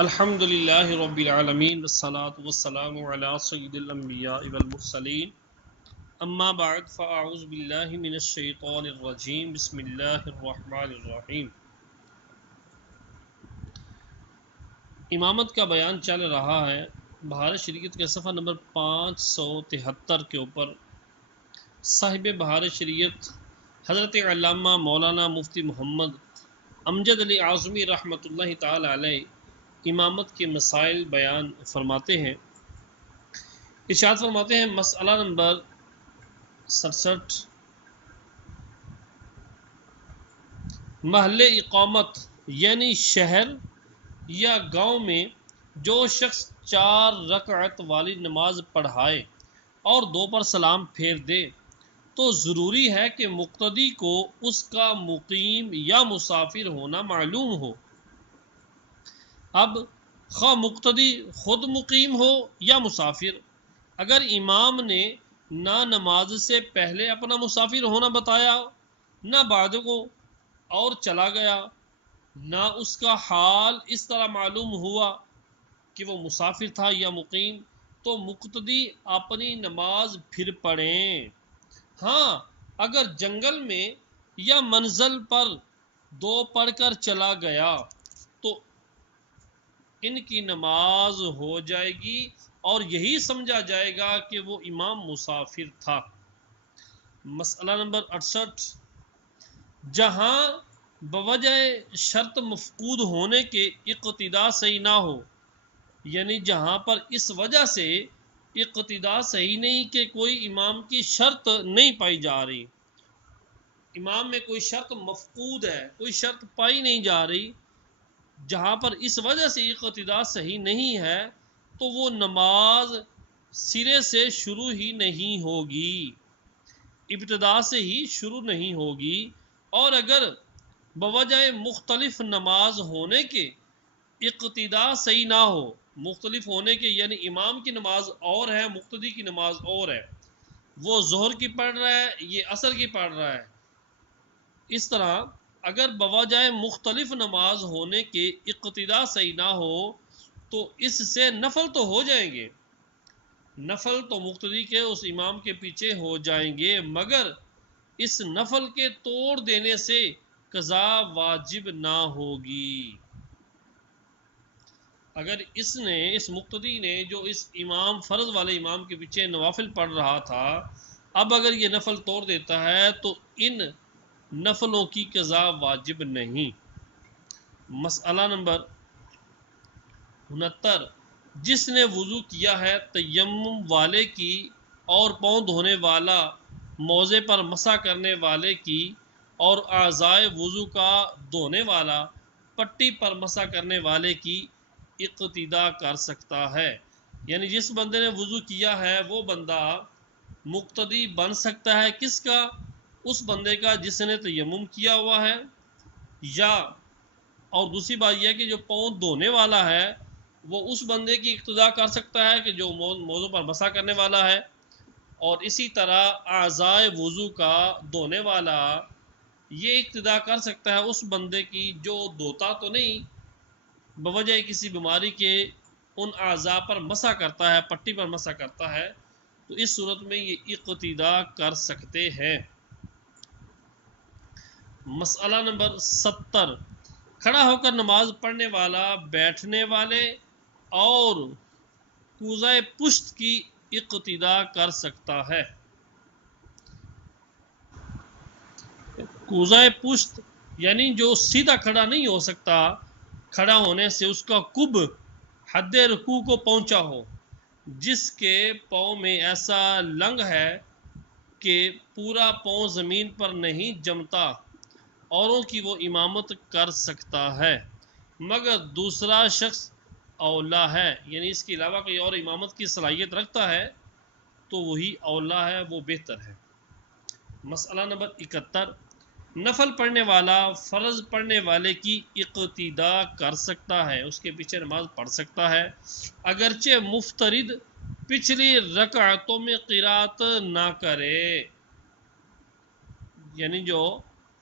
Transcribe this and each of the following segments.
الحمدللہ رب العالمین والصلاة والسلام علی سید الانبیاء والمرسلین اما بعد فاعوذ باللہ من الشیطان الرجیم بسم اللہ الرحمن الرحیم۔ امامت کا بیان چل رہا ہے۔ بہار شریعت کے صفحہ نمبر 573 کے اوپر صاحب بہار شریعت حضرت علامہ مولانا مفتی محمد امجد علی اعظمی رحمۃ اللہ تعالی علیہ امامت کے مسائل بیان فرماتے ہیں۔ ارشاد فرماتے ہیں مسئلہ نمبر 67، محل اقامت یعنی شہر یا گاؤں میں جو شخص 4 رکعت والی نماز پڑھائے اور 2 پر سلام پھیر دے تو ضروری ہے کہ مقتدی کو اس کا مقیم یا مسافر ہونا معلوم ہو۔ اب خواہ مقتدی خود مقیم ہو یا مسافر، اگر امام نے نہ نماز سے پہلے اپنا مسافر ہونا بتایا نہ بعد کو اور چلا گیا، نہ اس کا حال اس طرح معلوم ہوا کہ وہ مسافر تھا یا مقیم، تو مقتدی اپنی نماز پھر پڑھیں۔ ہاں اگر جنگل میں یا منزل پر 2 پڑھ کر چلا گیا تو ان کی نماز ہو جائے گی اور یہی سمجھا جائے گا کہ وہ امام مسافر تھا۔ مسئلہ نمبر 68، جہاں بوجہ شرط مفقود ہونے کے اقتداء صحیح نہ ہو، یعنی جہاں پر اس وجہ سے اقتداء صحیح نہیں کہ کوئی امام کی شرط نہیں پائی جا رہی، امام میں کوئی شرط مفقود ہے، کوئی شرط پائی نہیں جا رہی، جہاں پر اس وجہ سے اقتداء صحیح نہیں ہے تو وہ نماز سرے سے شروع ہی نہیں ہوگی، ابتدا سے ہی شروع نہیں ہوگی۔ اور اگر بوجہ مختلف نماز ہونے کے اقتداء صحیح نہ ہو، مختلف ہونے کے یعنی امام کی نماز اور ہے مقتدی کی نماز اور ہے، وہ ظہر کی پڑھ رہا ہے یہ عصر کی پڑھ رہا ہے، اس طرح اگر بوجہ مختلف نماز ہونے کے اقتداء صحیح نہ ہو تو اس سے نفل تو ہو جائیں گے، نفل تو مقتدی کے اس امام کے پیچھے ہو جائیں گے، مگر اس نفل کے توڑ دینے سے قضا واجب نہ ہوگی۔ اگر اس مقتدی نے جو اس امام فرض والے امام کے پیچھے نوافل پڑھ رہا تھا، اب اگر یہ نفل توڑ دیتا ہے تو ان نفلوں کی قضا واجب نہیں۔ مسئلہ نمبر 69، جس نے وضو کیا ہے تیمم والے کی اور پاؤں دھونے والا موضع پر مسح کرنے والے کی اور اعضائے وضو کا دھونے والا پٹی پر مسح کرنے والے کی اقتداء کر سکتا ہے، یعنی جس بندے نے وضو کیا ہے وہ بندہ مقتدی بن سکتا ہے، کس کا؟ اس بندے کا جس نے تیمم کیا ہوا ہے، یا اور دوسری بات یہ ہے کہ جو پاؤں دھونے والا ہے وہ اس بندے کی اقتداء کر سکتا ہے کہ جو موضوع پر مسح کرنے والا ہے، اور اسی طرح اعضائے وضو کا دھونے والا یہ اقتداء کر سکتا ہے اس بندے کی جو دھوتا تو نہیں، بوجہ کسی بیماری کے ان اعضاء پر مسح کرتا ہے، پٹی پر مسح کرتا ہے، تو اس صورت میں یہ اقتداء کر سکتے ہیں۔ مسئلہ نمبر 70، کھڑا ہو کر نماز پڑھنے والا بیٹھنے والے اور کوزہ پشت کی اقتداء کر سکتا ہے۔ کوزہ پشت یعنی جو سیدھا کھڑا نہیں ہو سکتا، کھڑا ہونے سے اس کا کب حد رکوع کو پہنچا ہو، جس کے پاؤں میں ایسا لنگ ہے کہ پورا پاؤں زمین پر نہیں جمتا، اوروں کی وہ امامت کر سکتا ہے، مگر دوسرا شخص اولا ہے، یعنی اس کے علاوہ کوئی اور امامت کی صلاحیت رکھتا ہے تو وہی اولا ہے، وہ بہتر ہے۔ مسئلہ نمبر 71، نفل پڑھنے والا فرض پڑھنے والے کی اقتداء کر سکتا ہے، اس کے پیچھے نماز پڑھ سکتا ہے، اگرچہ مفترض پچھلی رکعتوں میں قرات نہ کرے، یعنی جو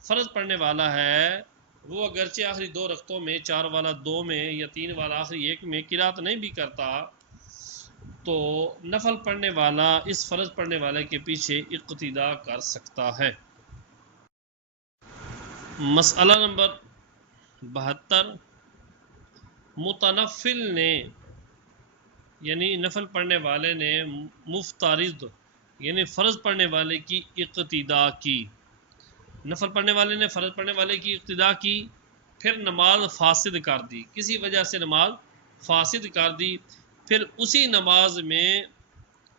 فرض پڑھنے والا ہے وہ اگرچہ آخری 2 رکعتوں میں 4 والا 2 میں یا 3 والا آخری 1 میں قرات نہیں بھی کرتا تو نفل پڑھنے والا اس فرض پڑھنے والے کے پیچھے اقتداء کر سکتا ہے۔ مسئلہ نمبر 72، متنفل نے یعنی نفل پڑھنے والے نے مفترض یعنی فرض پڑھنے والے کی اقتداء کی۔ نفل پڑھنے والے نے فرض پڑھنے والے کی اقتداء کی، پھر نماز فاسد کر دی، کسی وجہ سے نماز فاسد کر دی، پھر اسی نماز میں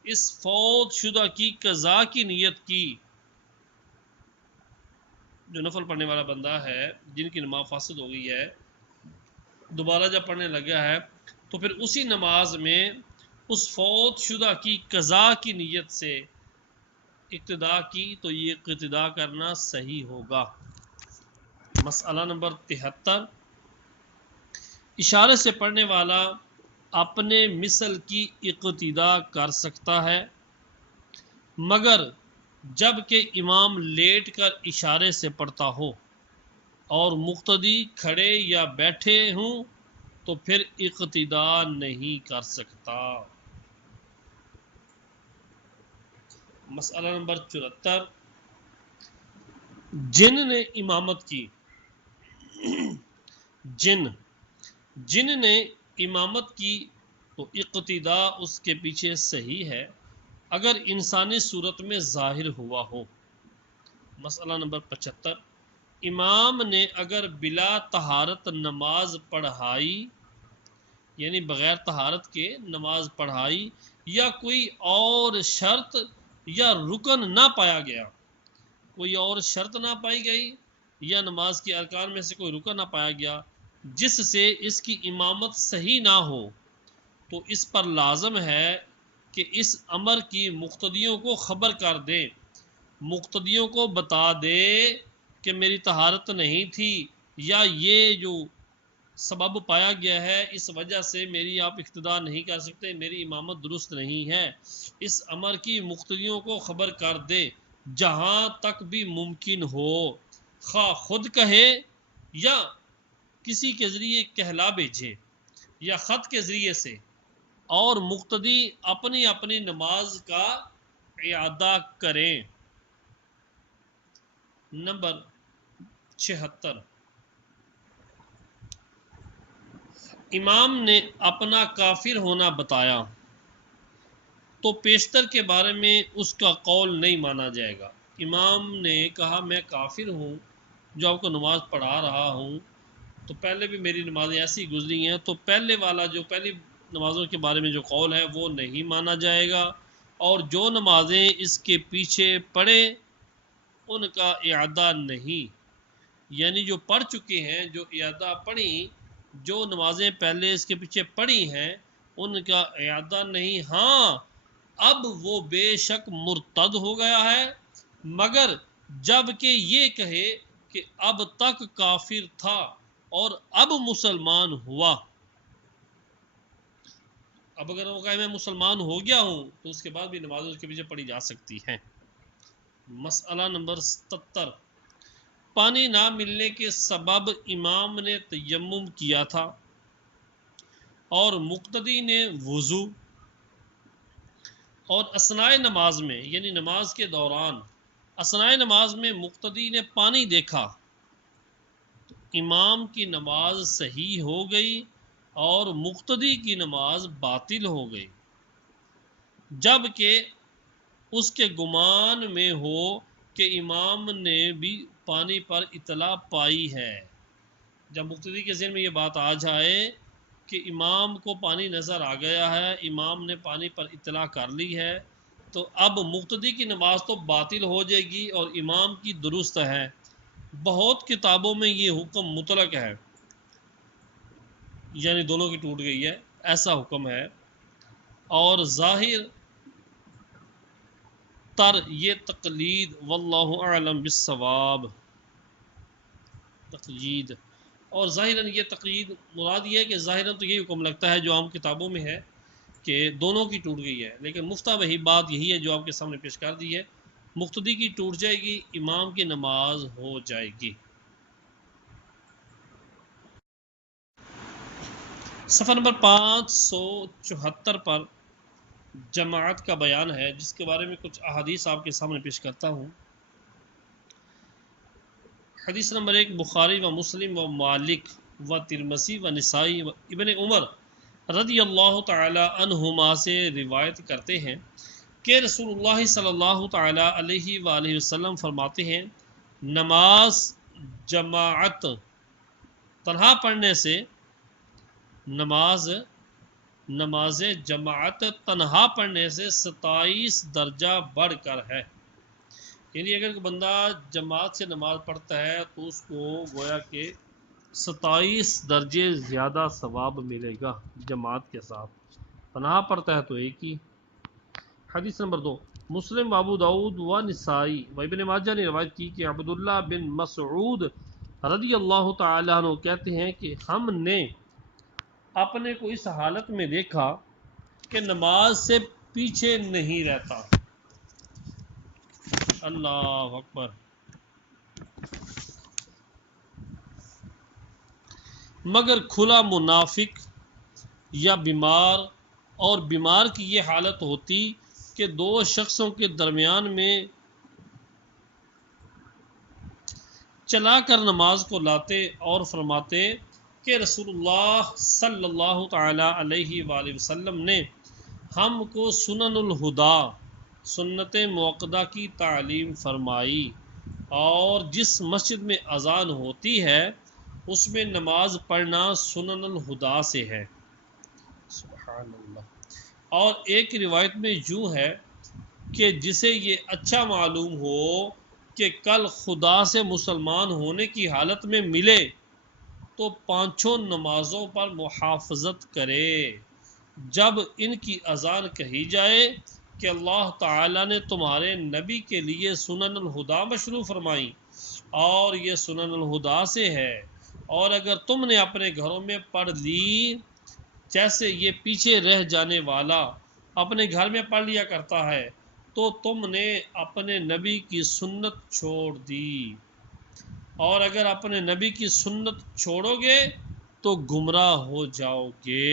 اس فوت شدہ کی قضا کی نیت کی۔ جو نفل پڑھنے والا بندہ ہے جن کی نماز فاسد ہو گئی ہے، دوبارہ جب پڑھنے لگا ہے تو پھر اسی نماز میں اس فوت شدہ کی قضا کی نیت سے اقتداء کی تو یہ اقتداء کرنا صحیح ہوگا۔ مسئلہ نمبر 73، اشارے سے پڑھنے والا اپنے مثل کی اقتداء کر سکتا ہے مگر جب کہ امام لیٹ کر اشارے سے پڑھتا ہو اور مقتدی کھڑے یا بیٹھے ہوں تو پھر اقتداء نہیں کر سکتا۔ مسئلہ نمبر 74، جن نے امامت کی، جن نے امامت کی تو اقتداء اس کے پیچھے صحیح ہے اگر انسانی صورت میں ظاہر ہوا ہو۔ مسئلہ نمبر 75، امام نے اگر بلا طہارت نماز پڑھائی یعنی بغیر طہارت کے نماز پڑھائی یا کوئی اور شرط یا رکن نہ پایا گیا، کوئی اور شرط نہ پائی گئی یا نماز کے ارکان میں سے کوئی رکن نہ پایا گیا جس سے اس کی امامت صحیح نہ ہو، تو اس پر لازم ہے کہ اس امر کی مقتدیوں کو خبر کر دے، مقتدیوں کو بتا دے کہ میری طہارت نہیں تھی یا یہ جو سبب پایا گیا ہے اس وجہ سے میری آپ اقتداء نہیں کر سکتے، میری امامت درست نہیں ہے۔ اس امر کی مقتدیوں کو خبر کر دے جہاں تک بھی ممکن ہو، خواہ خود کہے یا کسی کے ذریعے کہلا بھیجے یا خط کے ذریعے سے، اور مقتدی اپنی اپنی نماز کا اعادہ کریں۔ نمبر 76، امام نے اپنا کافر ہونا بتایا تو پیشتر کے بارے میں اس کا قول نہیں مانا جائے گا۔ امام نے کہا میں کافر ہوں جو آپ کو نماز پڑھا رہا ہوں، تو پہلے بھی میری نمازیں ایسی گزری ہیں، تو پہلے والا جو پہلی نمازوں کے بارے میں جو قول ہے وہ نہیں مانا جائے گا، اور جو نمازیں اس کے پیچھے پڑھے ان کا اعادہ نہیں، یعنی جو پڑھ چکے ہیں، جو اعادہ پڑھی، جو نمازیں پہلے اس کے پیچھے پڑھی ہیں ان کا اعادہ نہیں۔ ہاں اب وہ بے شک مرتد ہو گیا ہے مگر جب کہ یہ کہے کہ اب تک کافر تھا اور اب مسلمان ہوا، اب اگر وہ کہے میں مسلمان ہو گیا ہوں تو اس کے بعد بھی نمازیں اس کے پیچھے پڑھی جا سکتی ہیں۔ مسئلہ نمبر 77، پانی نہ ملنے کے سبب امام نے تیمم کیا تھا اور مقتدی نے وضو، اور اثناء نماز میں یعنی نماز کے دوران اثناء نماز میں مقتدی نے پانی دیکھا تو امام کی نماز صحیح ہو گئی اور مقتدی کی نماز باطل ہو گئی، جب کہ اس کے گمان میں ہو کہ امام نے بھی پانی پر اطلاع پائی ہے۔ جب مقتدی کے ذہن میں یہ بات آ جائے کہ امام کو پانی نظر آ گیا ہے، امام نے پانی پر اطلاع کر لی ہے، تو اب مقتدی کی نماز تو باطل ہو جائے گی اور امام کی درست ہے۔ بہت کتابوں میں یہ حکم مطلق ہے، یعنی دونوں کی ٹوٹ گئی ہے، ایسا حکم ہے، اور ظاہر تر یہ تقلید واللہ اعلم بالصواب، تقلید، اور ظاہراً یہ تقلید مراد یہ ہے کہ ظاہراً تو یہی حکم لگتا ہے جو عام کتابوں میں ہے کہ دونوں کی ٹوٹ گئی ہے، لیکن مفتہ وہی بات یہی ہے جو آپ کے سامنے پیش کر دی ہے، مقتدی کی ٹوٹ جائے گی، امام کی نماز ہو جائے گی۔ صفحہ نمبر 574 پر جماعت کا بیان ہے، جس کے بارے میں کچھ احادیث آپ کے سامنے پیش کرتا ہوں۔ حدیث نمبر 1 بخاری و مسلم و مالک و ترمذی و نسائی و ابن عمر رضی اللہ تعالی عنہما سے روایت کرتے ہیں کہ رسول اللہ صلی اللہ تعالی علیہ وآلہ وسلم فرماتے ہیں، نماز جماعت تنہا پڑھنے سے نماز جماعت تنہا پڑھنے سے 27 درجہ بڑھ کر ہے۔ یعنی اگر کوئی بندہ جماعت سے نماز پڑھتا ہے تو اس کو گویا کہ 27 درجے زیادہ ثواب ملے گا جماعت کے ساتھ، تنہا پڑھتا ہے تو ایک ہی۔ حدیث نمبر 2 مسلم، ابو داؤد و نسائی و ابن ماجہ نے روایت کی کہ عبداللہ بن مسعود رضی اللہ تعالیٰ عنہ کہتے ہیں کہ ہم نے اپنے کو اس حالت میں دیکھا کہ نماز سے پیچھے نہیں رہتا۔ اللہ اکبر۔ مگر کھلا منافق یا بیمار، اور بیمار کی یہ حالت ہوتی کہ دو شخصوں کے درمیان میں چلا کر نماز کو لاتے اور فرماتے کہ رسول اللہ صلی اللہ تعالی علیہ وآلہ وسلم نے ہم کو سنن الہدا، سنت موقدہ کی تعلیم فرمائی، اور جس مسجد میں اذان ہوتی ہے اس میں نماز پڑھنا سنن الہدا سے ہے۔ سبحان اللہ۔ اور ایک روایت میں یوں ہے کہ جسے یہ اچھا معلوم ہو کہ کل خدا سے مسلمان ہونے کی حالت میں ملے تو 5 نمازوں پر محافظت کرے۔ جب ان کی اذان کہی جائے کہ اللہ تعالیٰ نے تمہارے نبی کے لیے سنن الہدا مشروع فرمائی اور یہ سنن الہدا سے ہے، اور اگر تم نے اپنے گھروں میں پڑھ لی جیسے یہ پیچھے رہ جانے والا اپنے گھر میں پڑھ لیا کرتا ہے، تو تم نے اپنے نبی کی سنت چھوڑ دی، اور اگر اپنے نبی کی سنت چھوڑو گے تو گمراہ ہو جاؤ گے۔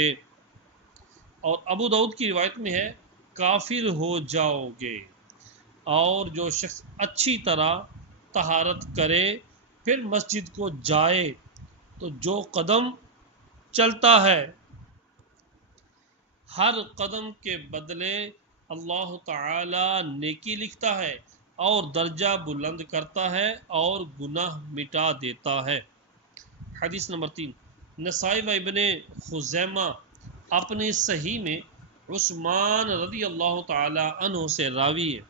اور ابو داؤد کی روایت میں ہے کافر ہو جاؤ گے۔ اور جو شخص اچھی طرح طہارت کرے پھر مسجد کو جائے تو جو قدم چلتا ہے ہر قدم کے بدلے اللہ تعالی نیکی لکھتا ہے اور درجہ بلند کرتا ہے اور گناہ مٹا دیتا ہے۔ حدیث نمبر 3 نسائی و ابن خزیمہ اپنی صحیح میں عثمان رضی اللہ تعالی عنہ سے راوی ہے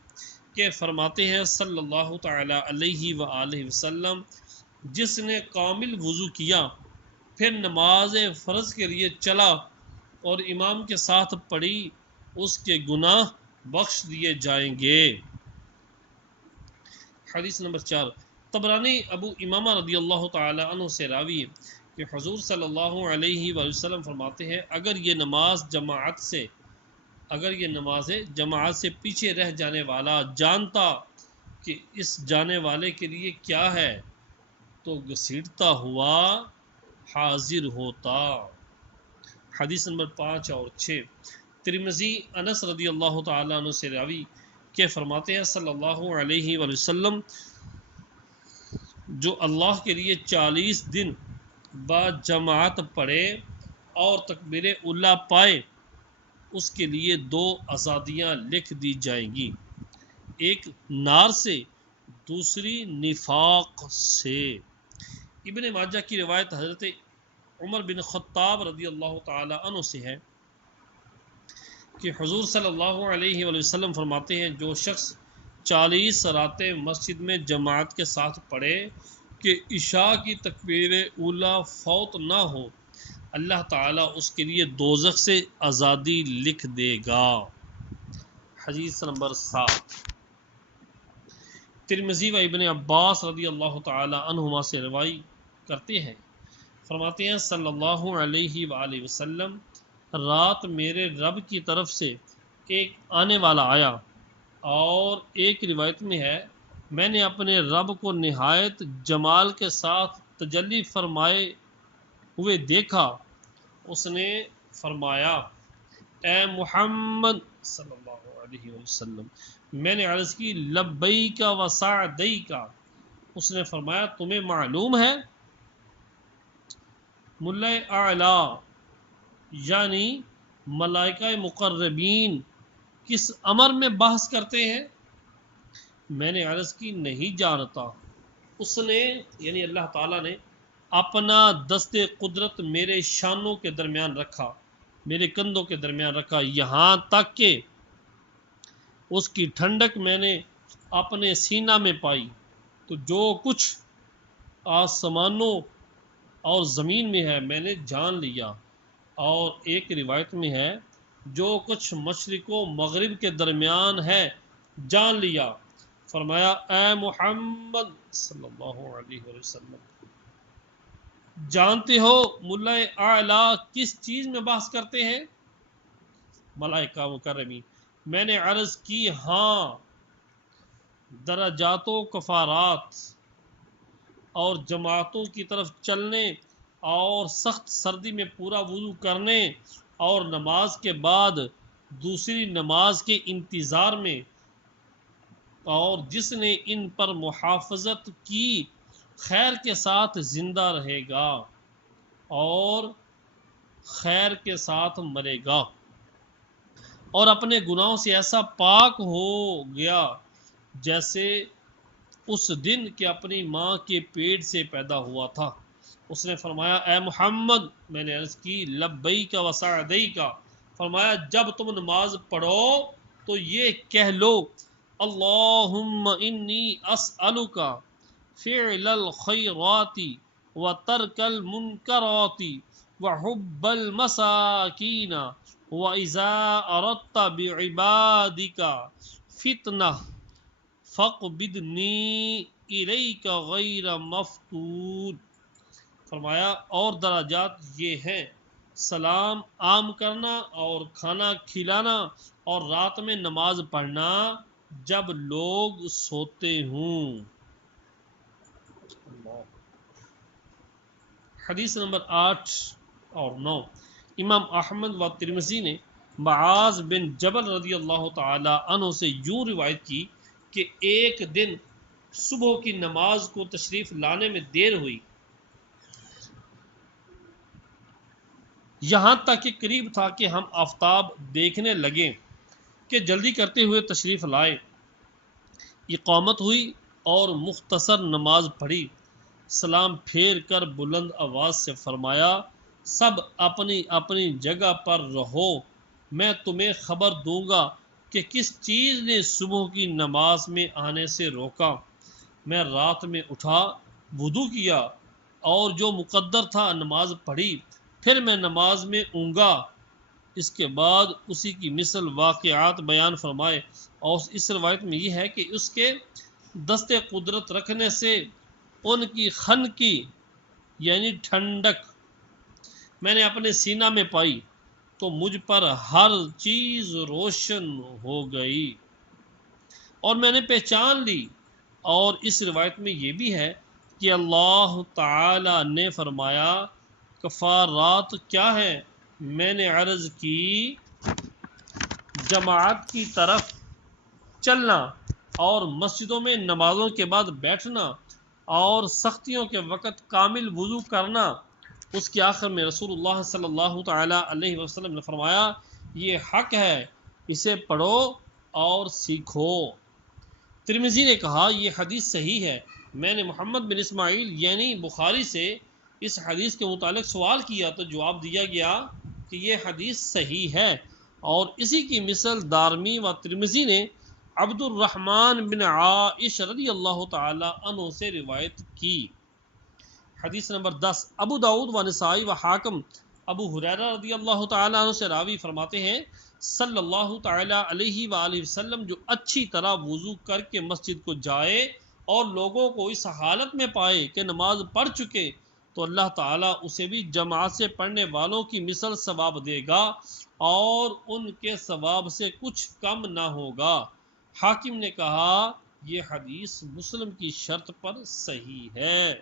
کہ فرماتے ہیں صلی اللہ تعالی علیہ وآلہ وسلم، جس نے کامل وضو کیا پھر نماز فرض کے لیے چلا اور امام کے ساتھ پڑھی، اس کے گناہ بخش دیے جائیں گے۔ حدیث نمبر 4 طبرانی ابو امامہ رضی اللہ تعالی عنہ سے راوی ہے کہ حضور صلی اللہ علیہ وآلہ وسلم فرماتے ہیں، اگر یہ نماز جماعت سے پیچھے رہ جانے والا جانتا کہ اس جانے والے کے لیے کیا ہے تو گھسیٹتا ہوا حاضر ہوتا۔ حدیث نمبر 5 اور 6 ترمذی انس رضی اللہ تعالی عنہ سے راوی کہ فرماتے ہیں صلی اللہ علیہ وآلہ وسلم، جو اللہ کے لیے 40 دن بعد جماعت پڑھے اور تکبیر اولیٰ پائے، اس کے لیے 2 آزادیاں لکھ دی جائیں گی، ایک نار سے دوسری نفاق سے۔ ابن ماجہ کی روایت حضرت عمر بن خطاب رضی اللہ تعالی عنہ سے ہے کہ حضور صلی اللہ علیہ وآلہ وسلم فرماتے ہیں، جو شخص 40 راتیں مسجد میں جماعت کے ساتھ پڑھے کہ عشاء کی تکبیر اولیٰ فوت نہ ہو، اللہ تعالیٰ اس کے لیے دوزخ سے آزادی لکھ دے گا۔ حدیث نمبر 7 ترمذی و ابن عباس رضی اللہ تعالی عنہما سے روایت کرتے ہیں، فرماتے ہیں صلی اللہ علیہ وآلہ وسلم، رات میرے رب کی طرف سے ایک آنے والا آیا، اور ایک روایت میں ہے میں نے اپنے رب کو نہایت جمال کے ساتھ تجلی فرمائے ہوئے دیکھا، اس نے فرمایا اے محمد صلی اللہ علیہ وسلم، میں نے عرض کی لبیک و سعدیک، اس نے فرمایا تمہیں معلوم ہے ملا اعلیٰ یعنی ملائکہ مقربین کس امر میں بحث کرتے ہیں؟ میں نے عرض کی نہیں جانتا۔ اس نے یعنی اللہ تعالیٰ نے اپنا دست قدرت میرے شانوں کے درمیان رکھا، میرے کندھوں کے درمیان رکھا، یہاں تک کہ اس کی ٹھنڈک میں نے اپنے سینہ میں پائی، تو جو کچھ آسمانوں اور زمین میں ہے میں نے جان لیا۔ اور ایک روایت میں ہے جو کچھ مشرق و مغرب کے درمیان ہے جان لیا۔ فرمایا اے محمد صلی اللہ علیہ وسلم، جانتے ہو ملا اعلیٰ کس چیز میں بحث کرتے ہیں؟ ملائکہ مکرمین۔ میں نے عرض کی ہاں، درجات و کفارات اور جماعتوں کی طرف چلنے اور سخت سردی میں پورا وضو کرنے اور نماز کے بعد دوسری نماز کے انتظار میں، اور جس نے ان پر محافظت کی خیر کے ساتھ زندہ رہے گا اور خیر کے ساتھ مرے گا، اور اپنے گناہوں سے ایسا پاک ہو گیا جیسے اس دن کہ اپنی ماں کے پیٹ سے پیدا ہوا تھا۔ اس نے فرمایا اے محمد، میں نے عرض کی لبیک و سعدیک، فرمایا جب تم نماز پڑھو تو یہ کہہ لو اللہم انی اسألک فعل الخیرات وترک المنکرات وحب المساکین وإذا أردت بعبادك فتنة فاقبضنی الیک غیر مفتون۔ فرمایا اور درجات یہ ہیں سلام عام کرنا اور کھانا کھلانا اور رات میں نماز پڑھنا جب لوگ سوتے ہوں۔ حدیث نمبر 8 اور 9، امام احمد و ترمذی نے معاذ بن جبل رضی اللہ تعالی عنہ سے یوں روایت کی کہ ایک دن صبح کی نماز کو تشریف لانے میں دیر ہوئی، یہاں تک کہ قریب تھا کہ ہم آفتاب دیکھنے لگے کہ جلدی کرتے ہوئے تشریف لائے۔ اقامت ہوئی اور مختصر نماز پڑھی، سلام پھیر کر بلند آواز سے فرمایا سب اپنی اپنی جگہ پر رہو، میں تمہیں خبر دوں گا کہ کس چیز نے صبح کی نماز میں آنے سے روکا۔ میں رات میں اٹھا، وضو کیا اور جو مقدر تھا نماز پڑھی، پھر میں نماز میں اونگا۔ اس کے بعد اسی کی مثل واقعات بیان فرمائے، اور اس روایت میں یہ ہے کہ اس کے دست قدرت رکھنے سے ان کی خن کی یعنی ٹھنڈک میں نے اپنے سینہ میں پائی تو مجھ پر ہر چیز روشن ہو گئی اور میں نے پہچان لی۔ اور اس روایت میں یہ بھی ہے کہ اللہ تعالی نے فرمایا کفارات کیا ہے؟ میں نے عرض کی جماعت کی طرف چلنا اور مسجدوں میں نمازوں کے بعد بیٹھنا اور سختیوں کے وقت کامل وضو کرنا۔ اس کے آخر میں رسول اللہ صلی اللہ تعالی علیہ وسلم نے فرمایا یہ حق ہے، اسے پڑھو اور سیکھو۔ ترمذی نے کہا یہ حدیث صحیح ہے۔ میں نے محمد بن اسماعیل یعنی بخاری سے اس حدیث کے متعلق سوال کیا تو جواب دیا گیا کہ یہ حدیث صحیح ہے، اور اسی کی مثل دارمی و ترمذی نے عبد الرحمن بن عائش رضی اللہ تعالی عنہ سے روایت کی۔ حدیث نمبر 10، ابو داؤد و نسائی و حاکم ابو ہریرہ رضی اللہ تعالی عنہ سے راوی فرماتے ہیں صلی اللہ تعالی علیہ وآلہ وسلم جو اچھی طرح وضو کر کے مسجد کو جائے اور لوگوں کو اس حالت میں پائے کہ نماز پڑھ چکے تو اللہ تعالیٰ اسے بھی جماعت سے پڑھنے والوں کی مثل ثواب دے گا اور ان کے ثواب سے کچھ کم نہ ہوگا۔ حاکم نے کہا یہ حدیث مسلم کی شرط پر صحیح ہے۔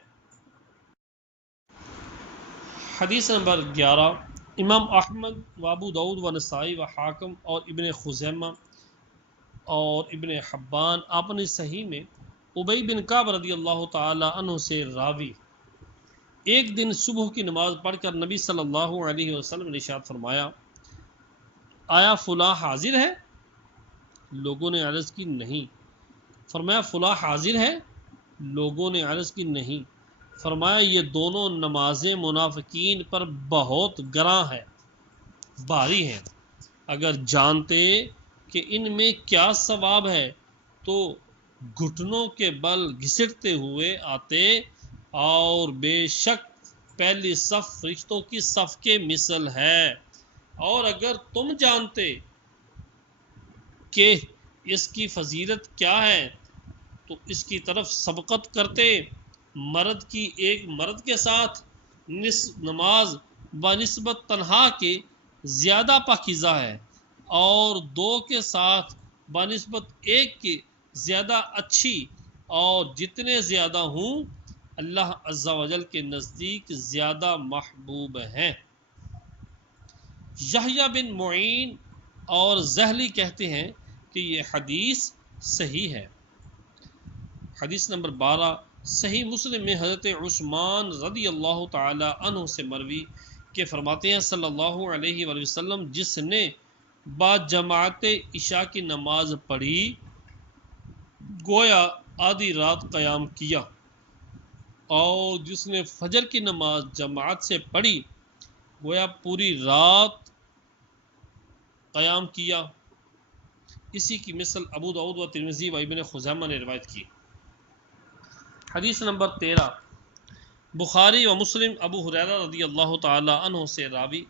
حدیث نمبر 11، امام احمد و ابو داود و نسائی و حاکم اور ابن خزیمہ اور ابن حبان اپنی صحیح میں ابی بن کعب رضی اللہ تعالی عنہ سے راوی ایک دن صبح کی نماز پڑھ کر نبی صلی اللہ علیہ وسلم نے ارشاد فرمایا، آیا فلاں حاضر ہے؟ لوگوں نے عرض کی نہیں۔ فرمایا فلاں حاضر ہے؟ لوگوں نے عرض کی نہیں۔ فرمایا یہ دونوں نمازیں منافقین پر بہت گراں ہے، بھاری ہیں، اگر جانتے کہ ان میں کیا ثواب ہے تو گھٹنوں کے بل گھسٹتے ہوئے آتے، اور بے شک پہلی صف فرشتوں کی صف کے مثل ہے، اور اگر تم جانتے کہ اس کی فضیلت کیا ہے تو اس کی طرف سبقت کرتے۔ مرد کی ایک مرد کے ساتھ نماز بنسبت تنہا کے زیادہ پاکیزہ ہے، اور دو کے ساتھ بنسبت ایک کے زیادہ اچھی، اور جتنے زیادہ ہوں اللہ عز و جل کے نزدیک زیادہ محبوب ہیں۔ یحییٰ بن معین اور زہلی کہتے ہیں کہ یہ حدیث صحیح ہے۔ حدیث نمبر 12 صحیح مسلم میں حضرت عثمان رضی اللہ تعالی عنہ سے مروی کہ فرماتے ہیں صلی اللہ علیہ وآلہ وسلم، جس نے با جماعت عشاء کی نماز پڑھی گویا آدھی رات قیام کیا، اور جس نے فجر کی نماز جماعت سے پڑھی گویا پوری رات قیام کیا۔ اسی کی مثل ابو داؤد و ترمذی و ابن خزیمہ نے روایت کی۔ حدیث نمبر 13 بخاری و مسلم ابو ہریرہ رضی اللہ تعالی عنہ سے راوی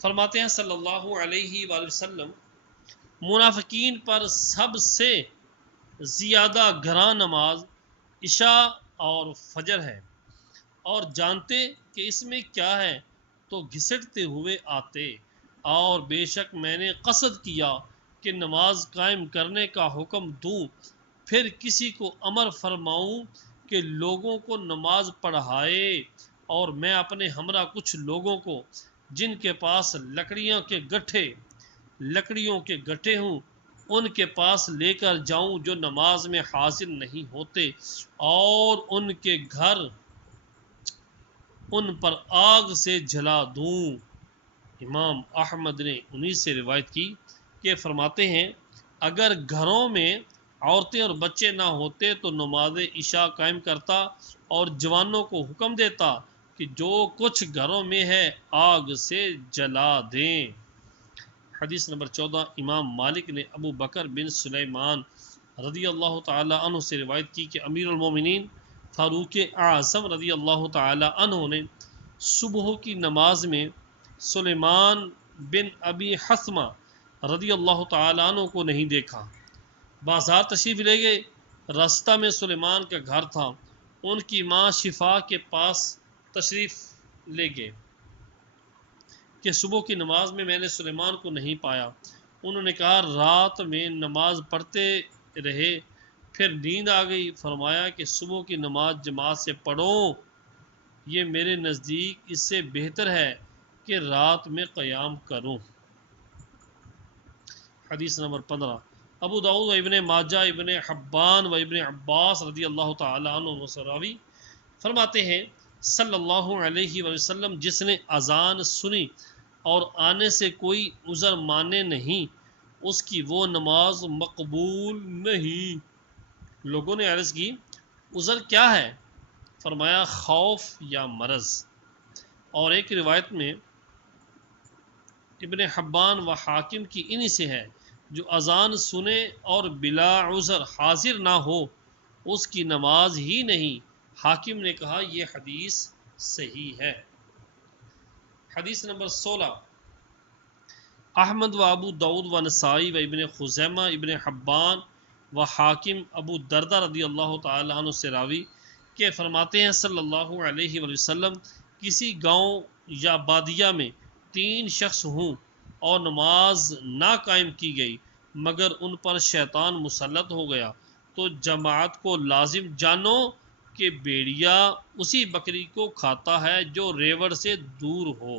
فرماتے ہیں صلی اللہ علیہ وآلہ وسلم، منافقین پر سب سے زیادہ گراں نماز عشاء اور فجر ہے، اور جانتے کہ اس میں کیا ہے تو گھسٹتے ہوئے آتے، اور بے شک میں نے قصد کیا کہ نماز قائم کرنے کا حکم دوں، پھر کسی کو امر فرماؤں کہ لوگوں کو نماز پڑھائے، اور میں اپنے ہمراہ کچھ لوگوں کو جن کے پاس لکڑیوں کے گٹھے ہوں ان کے پاس لے کر جاؤں جو نماز میں حاضر نہیں ہوتے، اور ان کے گھر ان پر آگ سے جلا دوں۔ امام احمد نے انہی سے روایت کی کہ فرماتے ہیں اگر گھروں میں عورتیں اور بچے نہ ہوتے تو نماز عشاء قائم کرتا اور جوانوں کو حکم دیتا کہ جو کچھ گھروں میں ہے آگ سے جلا دیں۔ حدیث نمبر 14 امام مالک نے ابو بکر بن سلیمان رضی اللہ تعالی عنہ سے روایت کی کہ امیر المومنین فاروق اعظم رضی اللہ تعالی عنہ نے صبح کی نماز میں سلیمان بن ابی حثمہ رضی اللہ تعالی عنہ کو نہیں دیکھا۔ بازار تشریف لے گئے، راستہ میں سلیمان کا گھر تھا، ان کی ماں شفا کے پاس تشریف لے گئے کہ صبح کی نماز میں نے سلیمان کو نہیں پایا۔ انہوں نے کہا رات میں نماز پڑھتے رہے، پھر نیند آ گئی۔ فرمایا کہ صبح کی نماز جماعت سے پڑھو، یہ میرے نزدیک اس سے بہتر ہے کہ رات میں قیام کروں۔ حدیث نمبر 15 ابو داؤد و ابن ماجہ ابن حبان و ابن عباس رضی اللہ تعالی عنہ سراوی فرماتے ہیں صلی اللہ علیہ وسلم، جس نے اذان سنی اور آنے سے کوئی عذر مانے نہیں، اس کی وہ نماز مقبول نہیں۔ لوگوں نے عرض کی عذر کیا ہے؟ فرمایا خوف یا مرض۔ اور ایک روایت میں ابن حبان و حاکم کی انہی سے ہے، جو اذان سنے اور بلا عذر حاضر نہ ہو اس کی نماز ہی نہیں۔ حاکم نے کہا یہ حدیث صحیح ہے۔ حدیث نمبر 16 احمد و ابو داود و نسائی و ابن خزیمہ ابن حبان و حاکم ابو دردہ رضی اللہ تعالی عنہ سے راوی کہ فرماتے ہیں صلی اللہ علیہ وآلہ وسلم، کسی گاؤں یا بادیہ میں 3 شخص ہوں اور نماز نہ قائم کی گئی مگر ان پر شیطان مسلط ہو گیا، تو جماعت کو لازم جانو کہ بھیڑیا اسی بکری کو کھاتا ہے جو ریوڑ سے دور ہو۔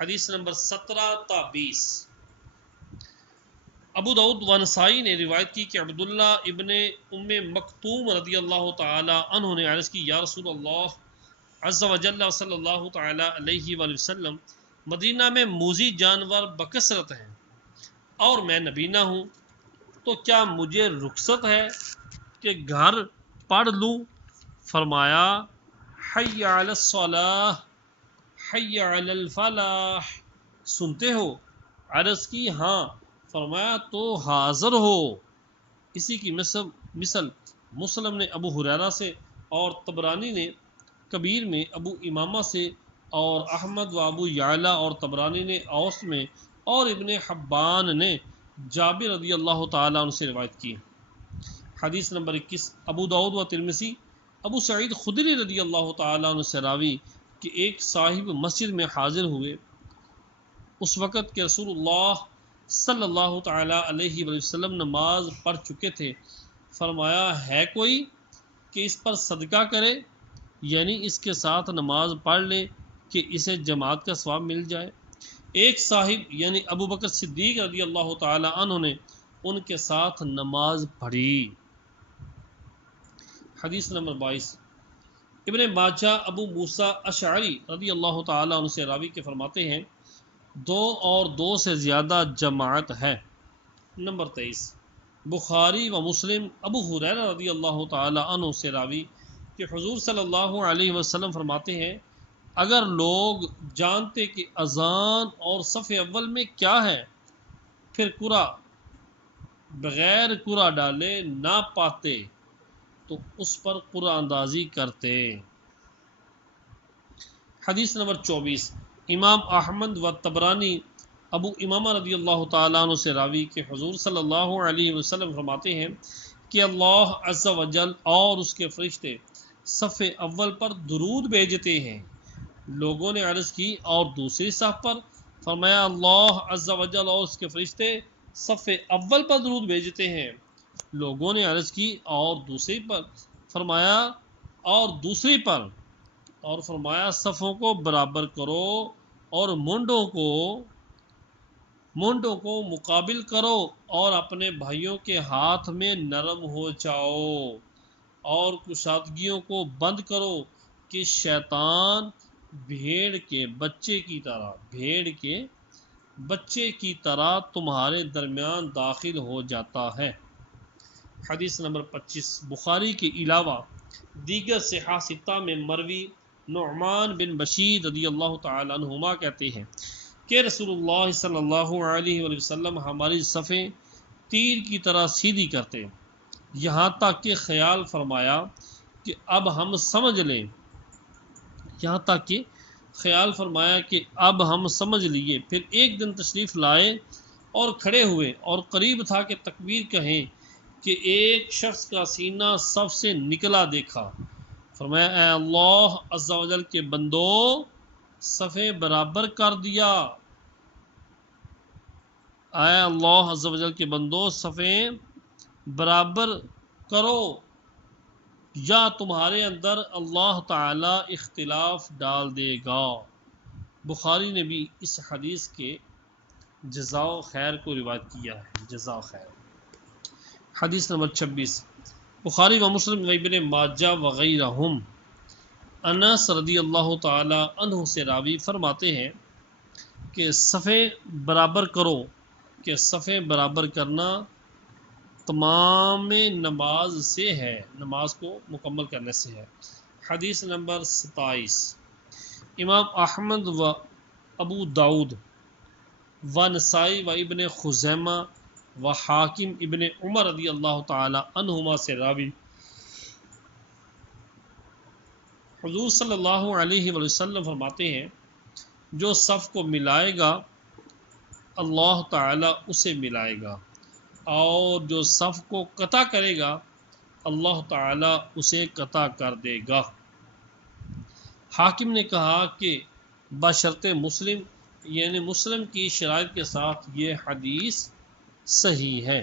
حدیث نمبر 17 تا 20 ابو داؤد و نسائی نے روایت کی کہ عبداللہ ابن ام مکتوم رضی اللہ تعالی عنہ نے عرض کی یا رسول اللہ عز و جل صلی اللہ تعالی علیہ وآلہ وسلم، مدینہ میں موذی جانور بکثرت ہیں اور میں نبینہ ہوں، تو کیا مجھے رخصت ہے کہ گھر پڑھ لوں؟ فرمایا حی علی الصلاح حی علی الفلاح، سنتے ہو؟ عرض کی ہاں۔ فرمایا تو حاضر ہو۔ اسی کی مثل مسلم نے ابو ہریرہ سے اور طبرانی نے کبیر میں ابو امامہ سے اور احمد و ابو یعلا اور طبرانی نے اوس میں اور ابن حبان نے جابر رضی اللہ تعالیٰ عنہ سے روایت کی۔ حدیث نمبر 21 ابو داؤد و ترمذی ابو سعید خدری رضی اللہ تعالیٰ عنہ سے راوی کہ ایک صاحب مسجد میں حاضر ہوئے اس وقت کہ رسول اللہ صلی اللہ تعالیٰ علیہ وسلم نماز پڑھ چکے تھے۔ فرمایا ہے کوئی کہ اس پر صدقہ کرے، یعنی اس کے ساتھ نماز پڑھ لے کہ اسے جماعت کا ثواب مل جائے۔ ایک صاحب یعنی ابو بکر صدیق رضی اللہ تعالیٰ عنہ نے ان کے ساتھ نماز پڑھی۔ حدیث نمبر 22 ابن ماجہ ابو موسیٰ اشعری رضی اللہ تعالیٰ عنہ سے راوی کے فرماتے ہیں 2 اور 2 سے زیادہ جماعت ہے۔ نمبر 23 بخاری و مسلم ابو ہریرہ رضی اللہ تعالیٰ عنہ سے راوی کہ حضور صلی اللہ علیہ وسلم فرماتے ہیں اگر لوگ جانتے کہ اذان اور صف اول میں کیا ہے، پھر قرآ بغیر قرآ ڈالے نہ پاتے تو اس پر قرآن اندازی کرتے۔ حدیث نمبر 24 امام احمد و طبرانی ابو امامہ رضی اللہ تعالیٰ عنہ سے راوی کہ حضور صلی اللہ علیہ وسلم فرماتے ہیں کہ اللہ عز و جل اور اس کے فرشتے صف اول پر درود بھیجتے ہیں۔ لوگوں نے عرض کی اور دوسری صف پر؟ فرمایا اللہ عز و جل اور اس کے فرشتے صف اول پر درود بھیجتے ہیں۔ لوگوں نے عرض کی اور دوسری پر؟ فرمایا اور دوسری پر، اور فرمایا صفوں کو برابر کرو اور منڈوں کو مقابل کرو اور اپنے بھائیوں کے ہاتھ میں نرم ہو جاؤ اور کشادگیوں کو بند کرو کہ شیطان بھیڑ کے بچے کی طرح تمہارے درمیان داخل ہو جاتا ہے۔ حدیث نمبر 25 بخاری کے علاوہ دیگر صحاح ستہ میں مروی نعمان بن بشیر رضی اللہ تعالیٰ عنہما کہتے ہیں کہ رسول اللہ صلی اللہ علیہ وآلہ وسلم ہماری صفیں تیر کی طرح سیدھی کرتے، یہاں تک کہ خیال فرمایا کہ اب ہم سمجھ لیے۔ پھر ایک دن تشریف لائے اور کھڑے ہوئے اور قریب تھا کہ تکبیر کہیں کہ ایک شخص کا سینہ صف سے نکلا دیکھا۔ فرمایا اے اللہ عز و جل کے بندو صفیں برابر کر دیا، اے اللہ عز و جل کے بندو صفیں برابر کرو یا تمہارے اندر اللہ تعالی اختلاف ڈال دے گا۔ بخاری نے بھی اس حدیث کے جزاء خیر کو روایت کیا ہے۔ جزاء خیر۔ حدیث نمبر 26 بخاری و مسلم و ابن ماجہ وغیرہم انس رضی اللہ تعالی عنہ سے راوی فرماتے ہیں کہ صفیں برابر کرو، کہ صفیں برابر کرنا تمام نماز سے ہے، نماز کو مکمل کرنے سے ہے۔ حدیث نمبر 27 امام احمد و ابو داؤد و نسائی و ابن خزیمہ و حاکم ابن عمر رضی اللہ تعالی عنہما سے راوی حضور صلی اللہ علیہ وسلم فرماتے ہیں جو صف کو ملائے گا اللہ تعالی اسے ملائے گا، اور جو صف کو قطع کرے گا اللہ تعالی اسے قطع کر دے گا۔ حاکم نے کہا کہ بشرط مسلم، یعنی مسلم کی شرائط کے ساتھ یہ حدیث صحیح ہے۔